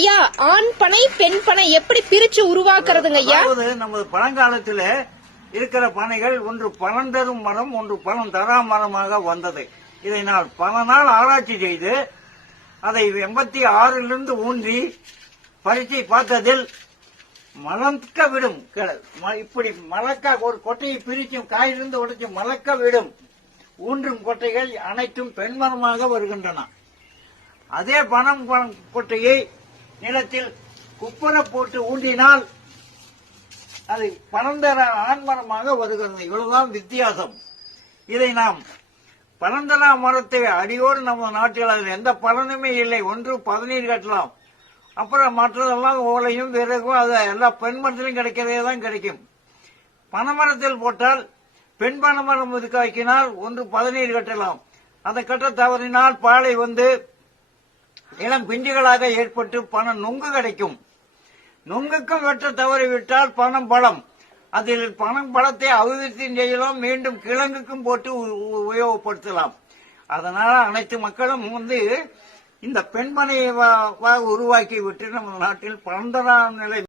ஐயா ஆண் பனை பெண் பனை எப்படி பிரிச்சு உருவாக்குறதுங்க ஐயா? நமது பழங்காலத்தில் இருக்கிற பனைகள் ஒன்று பழம் தரும் மரம், ஒன்று பழம் தரா மரமாக வந்தது. இதை நான் பல நாள் ஆராய்ச்சி செய்து அதை 86 ஊன்றி பரீட்சை பார்த்ததில் மலக்க விடும், இப்படி மலக்க ஒரு கொட்டையை பிரிச்சும் காயிலிருந்து உடைச்சு மலக்க விடும் ஊன்றும் கொட்டைகள் அனைத்தும் பெண்மரமாக வருகின்றன. அதே பனம் கொட்டையை நிலத்தில் குப்புற போட்டு ஊன்றினால் அது பனந்தர ஆண்மரமாக வருகிறது. இவ்வளவுதான் வித்தியாசம். இதை நாம் பனந்தரா மரத்தை அடியோடு நம்ம நாட்டில் அதில் எந்த பலனுமே இல்லை. ஒன்று பதநீர் கட்டலாம், அப்புறம் மற்றதெல்லாம் ஓலையும் விறகும் அது எல்லா பெண் மரத்திலும் கிடைக்கிறதே தான் கிடைக்கும். பனைமரத்தில் போட்டால் பெண் பனைமரம் காய்க்கினால் ஒன்று பதநீர் கட்டலாம், அதை கட்ட தவறினால் பாலை வந்து இளம் பிஞ்சுகளாக ஏற்பட்டு பணம் நொங்கு கிடைக்கும். நொங்குக்கும் வெட்ட தவறிவிட்டால் பணம் பழம், அதில் பணம் பழத்தை அபிவிருத்தியும் செய்யலாம், மீண்டும் கிழங்குக்கும் போட்டு உபயோகப்படுத்தலாம். அதனால அனைத்து மக்களும் இந்த பெண்மனையை உருவாக்கி விட்டு நம்ம நாட்டில் பரந்தரா நிலை